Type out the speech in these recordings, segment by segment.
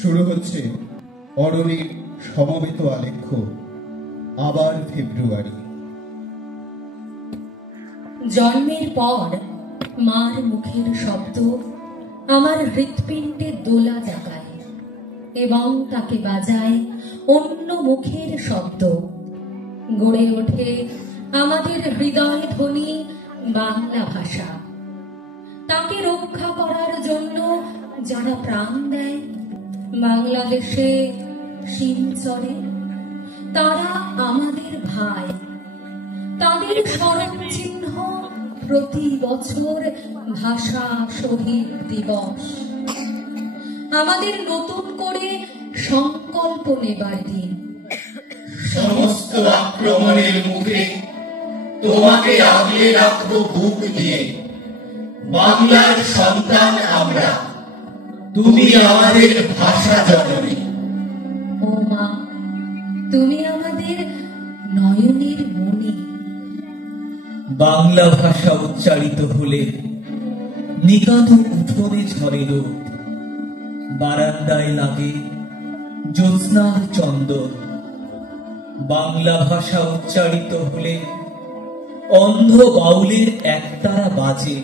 শুরু হচ্ছে অরণির সমবেত আলেখ্য আবার ফেব্রুয়ারি। জন্মের পর মার মুখের শব্দ আমার হৃৎপিণ্ডে দোলা জাগায় এবং তাকে বাজায় অন্য মুখের শব্দ। গড়ে ওঠে আমাদের হৃদয় ধ্বনি বাংলা ভাষা। তাকে রক্ষা করার জন্য যারা প্রাণ দেয় বাংলাদেশে শিলচরে, তারা আমাদের ভাই। তাদের স্মরণ চিহ্ন প্রতি বছর ভাষা শহীদ দিবস। আমাদের নতুন করে সংকল্প নেবার দিন। সমস্ত আক্রমণের মুখে তোমাকে আগলে রাখবো বুক দিয়ে। বাংলার সন্তান আমরা, তুমি আমাদের ভাষা জননী। ও মা, তুমি আমাদের নয়নের মণি। বাংলা ভাষা উচ্চারিত হলে নিকাত উঠোনে ঝরে রোদ, বারান্দায় লাগে জ্যোৎস্নার চন্দন। বাংলা ভাষা উচ্চারিত হলে অন্ধ বাউলের একতারা বাজে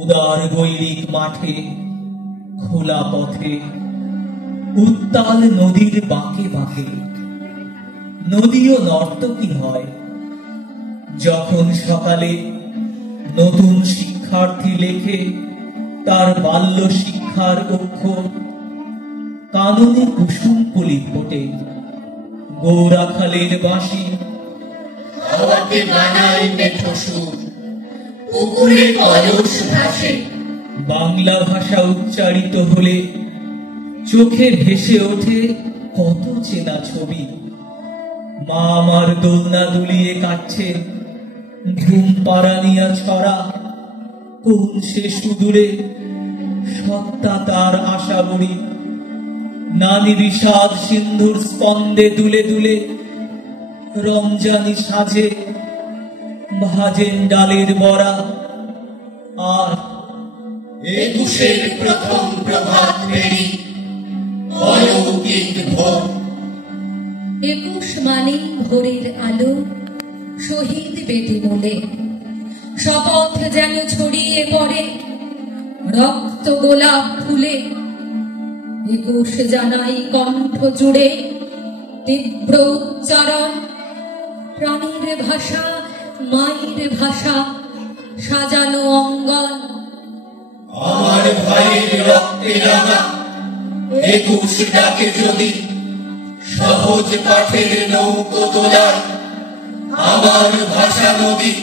উদার গৈরিক মাঠে, খোলা পথে, উত্তাল নদীর বাঁকে বাঁকে। নদীও নর্তকী হয় যখন সকালে নতুন শিক্ষার্থী লেখে তার বাল্য শিক্ষার অক্ষর। কাননে কুসুম কলি ফোটে, গৌরাখালের বাঁশি হাওয়াতে বানায় মেঠো সুর, পুকুরে কলস ভাসে। বাংলা ভাষা উচ্চারিত হলে চোখে ভেসে ওঠে কত চেনা ছবি। মা আমার দোলনা দুলিয়ে কাটছে ঘুম পাড়ানিয়া ছড়া। কোন সে সুদূরে সত্তা তার আশা বড়ি। নানি বিষাদ সিন্ধুর স্পন্দে দুলে দুলে রমজানি সাজে ভাজেন ডালের বড়া। আর একুশের প্রথম প্রভাত ফেরি অলৌকিক ভোর। 21 মানে ভোরের আলো, শহীদ বেদি বলে শপথ যেন ছড়িয়ে পড়ে রক্ত গোলাপ ফুলে। 21 জানাই কণ্ঠ জুড়ে তীব্র উচ্চারণ। প্রাণীর ভাষা, মায়ের ভাষা, সাজানো অঙ্গন। আমার ভাইয়ের রক্তে রাঙা 21 ডাকে যদি সহজ পাঠের নৌকো তোলার আমার ভাষা নদী।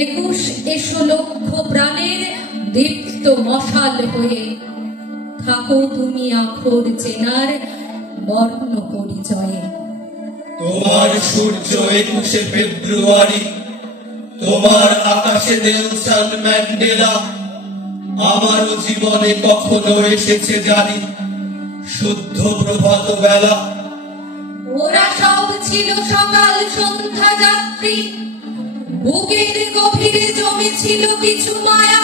21 এসো লক্ষ প্রাণের দীপ্ত মশাল হয়ে। থাকো তুমি আখর চেনার বর্ণ পরিচয়ে। তোমার সূর্য 21 ফেব্রুয়ারি, তোমার আকাশে নেলসন ম্যান্ডেলা। আমারও জীবনে কখনো এসেছে জানি শুদ্ধ প্রভাত বেলা। ওরা সব ছিল সকাল সন্ধ্যা যাত্রী, বুকের গভীরে জমেছিল কিছু মায়া।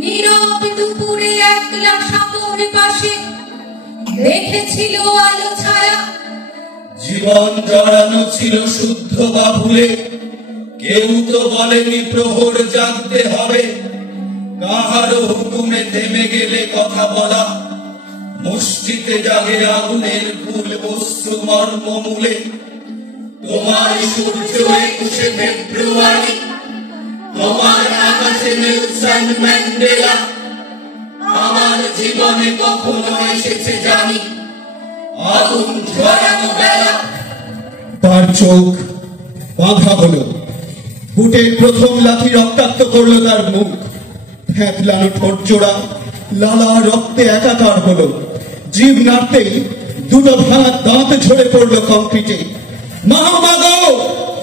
নীরব দুপুরে একলা সাগর পাশে দেখেছিল আলো ছায়া। জীবন জড়ানো ছিল শুদ্ধ বা ভুলে, কেউ তো বলেনি প্রহর জানতে হবে। কাহারও হুকুমে থেমে গেলে কথা বলা, মুষ্টিতে জাগে আগুনের ফুল অশ্রু মর্ম মূলে। তোমার সূর্য 21 ফেব্রুয়ারি, তোমার আকাশে নেলসন ম্যান্ডেলা। আমার জীবনে কখনো এসেছে জানি আগুন ঝরানো বেলা। তার চোখ বাঁধা হলো, বুটের প্রথম লাথি রক্তাক্ত করলো তার মুখ। ফ্যাঁকলানো ঠোঁট জোড়া লালা রক্তে একাকার হলো। জিভ নাড়তেই দুটো ভাঙা দাঁত ঝরে পড়লো কংক্রিটে। মা গো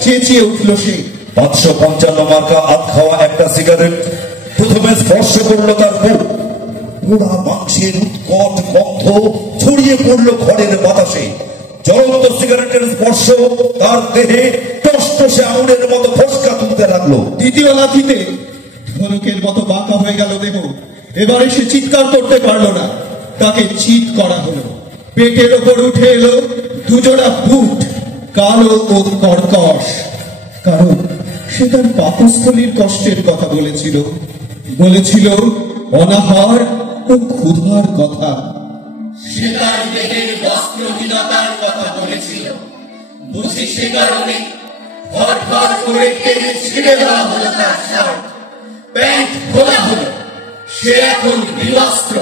চেঁচিয়ে উঠল সে। 555 মার্কা আধ খাওয়া একটা সিগারেট প্রথমে স্পর্শ করলো তার বুক। পোড়া মাংসের উৎকট গন্ধ ছড়িয়ে পড়লো ঘরের বাতাসে। জ্বলন্ত সিগারেটের স্পর্শ তার দেহে টসটসে আঙুলের মতো ফসকা তুলতে লাগলো। দ্বিতীয় লাথিতে ধনুকের মতো বাঁকা হয়ে গেল দেহ। এবারে সে চিৎকার করতে পারল না। তাকে চিৎ করা হলো। পেটের ওপর উঠে এলো দুজোড়া বুট, কালো ও কর্কশ। কারণ সে তার পাকস্থলীর কষ্টের কথা বলেছিল অনাহার ও ক্ষুধার কথা। সে তার দেহের বস্ত্রহীনতার কথা বলেছিল। বুঝি সে কারণে ভর ভর করে টেনে ছিঁড়ে দেওয়া হলো তার শার্ট, প্যান্ট খোলা হলো। সে এখন বিবস্ত্র,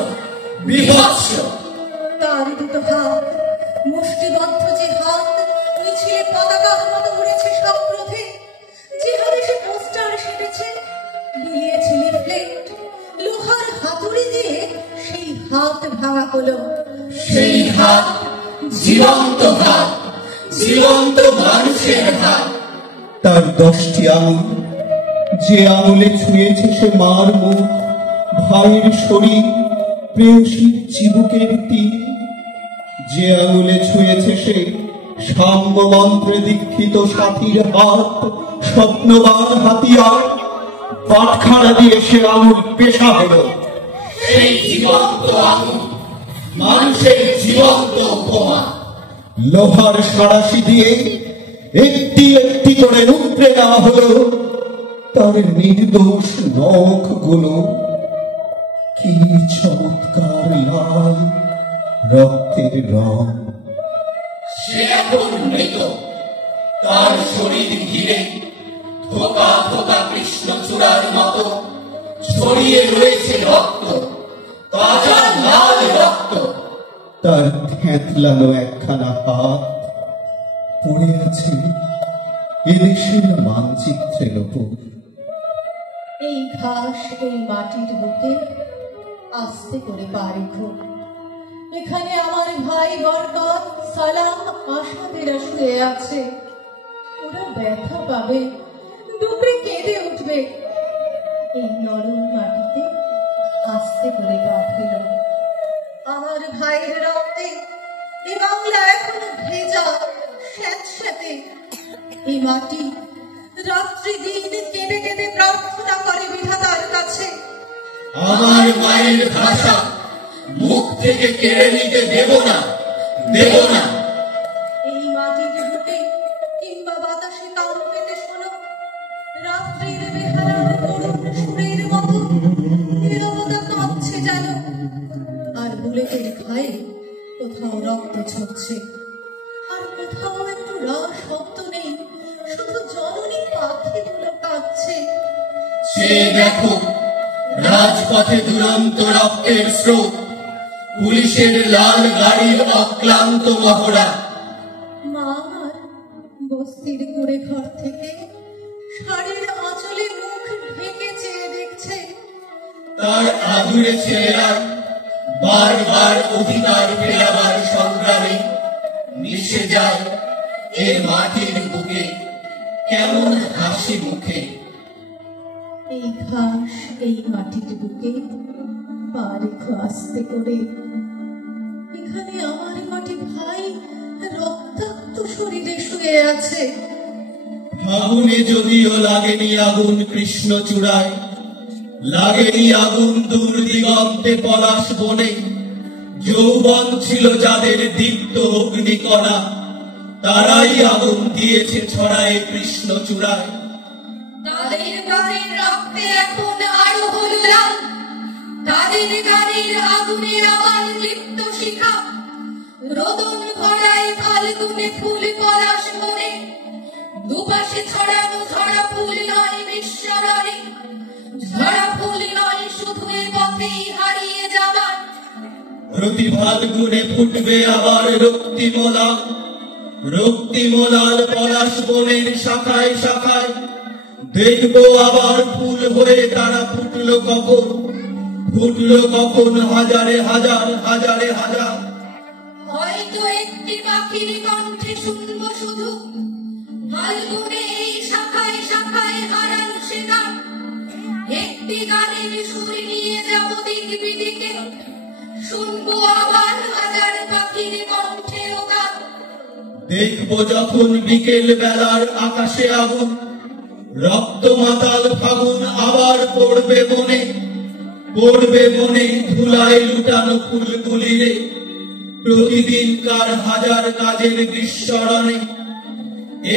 বিভৎস। তার দুটো হাত, মুষ্টিবদ্ধ যে হাত, মিছিলে পতাকার মতো উড়েছে সক্রোধে। যে হাতে সে পোস্টার সেটেছে, বিলিয়েছে লিফলেট, লোহার হাতুড়ি দিয়ে সেই হাত ভাঙা হলো। সেই হাত জীবন্ত হাত, জীবন্ত মানুষের হাত। তার 10টি আঙুল, যে আঙুলে ছুঁয়েছে সে মার মুখ, ভাইয়ের শরীর, প্রেয়সীর চিবুকের তীর। যে আঙুলে ছুঁয়েছে সে সাম্য মন্ত্রে দীক্ষিত সাথীর হাত, স্বপ্নবান হাতিয়ার। পাটখানা দিয়ে সে আঙুল পেশা হলো। সেই জীবন্ত আঙুল মানুষের জীবন্ত উপমা। লোহার সাঁড়াশি দিয়ে একটি একটি করে উপড়ে নেওয়া হলো তার নির্দোষ নখগুলো। কি চমৎকার লাল রক্তের রং! সে এখন মৃত। তার শরীর ঘিরে থোকা থোকা কৃষ্ণচূড়ার মতো ছড়িয়ে রয়েছে রক্ত, তাজা লাল রক্ত। তার থ্যাতলানো একখানা হাত পড়ে আছে এদেশের মানচিত্রের ওপর। এই ঘাস, এই মাটির বুকে আস্তে করে পা রেখো। এখানে আমার ভাই বরকত, সালাম, আশাতেরা শুয়ে আছে। ওরা ব্যথা পাবে, ডুবে কেঁদে উঠবে। এই নরম মাটিতে আস্তে করে পা ফেলো। আমার ভাইয়ের রক্তে এ বাংলা এখনো ভেজা, স্যাঁতস্যাঁতে। এই মাটি রাত্রি দিন কেঁদে কেঁদে প্রার্থনা করে বিধাতার কাছে, আমার মায়ের ভাষা মুখ থেকে কেড়ে নিতে দেব না, দেব না। এই মাটির বুকে কিংবা বাতাসে কান পেতে শোনো রাত্রির বেহালার করুণ সুরের মতো নীরবতা কাঁদছে যেন। আর বুলেটের ঘায়ে কোথাও রক্ত ঝরছে, আর কোথাও একটু রাস শব্দ নেই, শুধু জননী পাখিগুলো কাঁদছে। সে দেখো রাজপথে দুরন্ত রক্তের স্রোত, পুলিশের লাল গাড়ির অক্লান্ত মহড়া। মা আমার বস্তির কুড়ে ঘর থেকে শাড়ির আঁচলে মুখ ঢেকে চেয়ে দেখছে। তার আদুরে ছেলেরা বারবার অধিকার ফেরাবার সংগ্রামে মিশে যায় এ মাটির বুকে কেমন হাসি মুখে। এই ঘাস, এই মাটির বুকে পা রেখো আস্তে করে। এখানে আমার মাটি ভাই রক্তাক্ত শরীরে শুয়ে আছে। ফাগুনে যদিও লাগেনি আগুন কৃষ্ণচূড়ায়, লাগেনি আগুন দূর দিগন্তে পলাশ বনে। যৌবন ছিল যাদের দীপ্ত অগ্নিকণা, তারাই আগুন দিয়েছে ছড়ায় কৃষ্ণচূড়ায়। তাদের গানের রক্তে এখন আরো হলো লাল, তাদের গানের আগুনে আবার লিপ্ত শিখা। রোদন ভরায় ফাল্গুনে ফুল পলাশ বনে, দুপাশে ছড়ানো ঝরা ফুল নয় বিশ্বরণে। ঝরা ফুল নয় শুধু এ পথেই হারিয়ে যাবার। প্রতি ফাল্গুনে ফুটবে আবার রক্তিমলাল, রক্তিমলাল পলাশ বনের শাখায় শাখায়। দেখবো আবার ফুল হয়ে তারা ফুটলো কখন, ফুটলো কখন হাজারে হাজার, হাজারে হাজার। হয়তো একটি পাখির কণ্ঠে শুনবো শুধু ফাল্গুনে এই শাখায় শাখায় হারানো সে গান। একটি গানের সুর নিয়ে যাব দিক বিদিকে, শুনবো আবার হাজার পাখির কণ্ঠে ও গান। দেখবো যখন বিকেল বেলার আকাশে আগুন, রক্ত মাতাল ফাগুন আবার পড়বে মনে। পড়বে বনে ধুলায় লুটানো ফুলগুলিরে, প্রতিদিনকার হাজার কাজের বিস্মরণে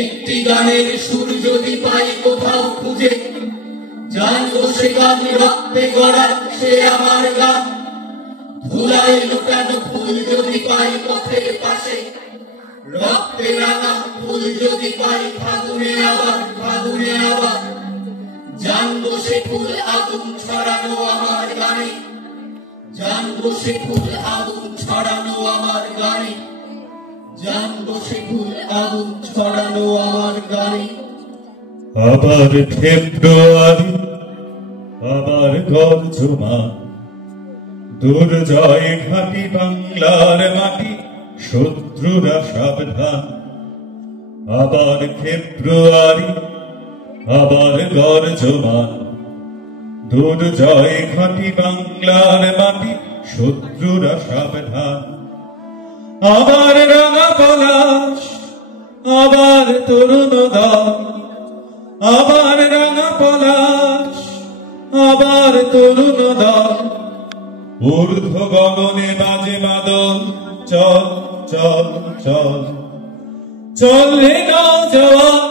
একটি গানের সুর যদি পাই কোথাও খুঁজে, জানবো সে গান রক্তে গড়া সে আমার গান। ধুলায় লুটানো ফুল যদি পাই পথের পাশে, রক্তে রাঙা ফুল যদি পাই ফাগুনে আবার ফাগুনে আবার, জানবো সে ফুল আগুন ছড়ানো আমার গানে, জানবো সে ফুল আগুন ছড়ানো আমার গানে, জানবো সে ফুল আগুন ছড়ানো আমার গানে। আবার ফেব্রুয়ারি, আবার গর্জমান, দুর্জয় ঘাটি বাংলার মাটি, শত্রুরা সাবধান। আবার ফেব্রুয়ারি, আবার গর্জমান, দুর্জয় ঘাটি বাংলার মাটি, শত্রুরা সাবধান। আবার রাঙা পলাশ, আবার তরুণ দল, আবার রাঙা পলাশ, আবার তরুণ দল, ঊর্ধ্ব গগনে বাজে মাদল। চল চল চল চল রে নওজওয়ান,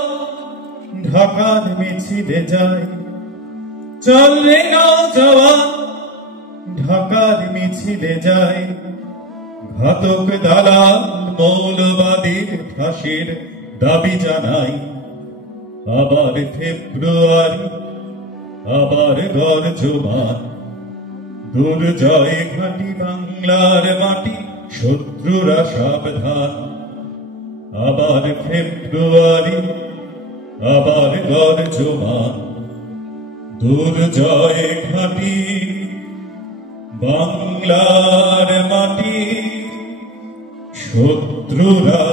ঢাকার মিছিলে যাই। চল রে নওজওয়ান, ঢাকার মিছিলে যাই। ঘাতক দালাল মৌলবাদীর ফাঁসির দাবি জানাই। আবার ফেব্রুয়ারি, আবার গর্জমান, দুর্জয় ঘাটি বাংলার মাটি, শত্রুরা সাবধান। আবার ফেব্রুয়ারি, আবার গর্জমান, দুর্জয় ঘাটি বাংলার মাটি, শত্রুরা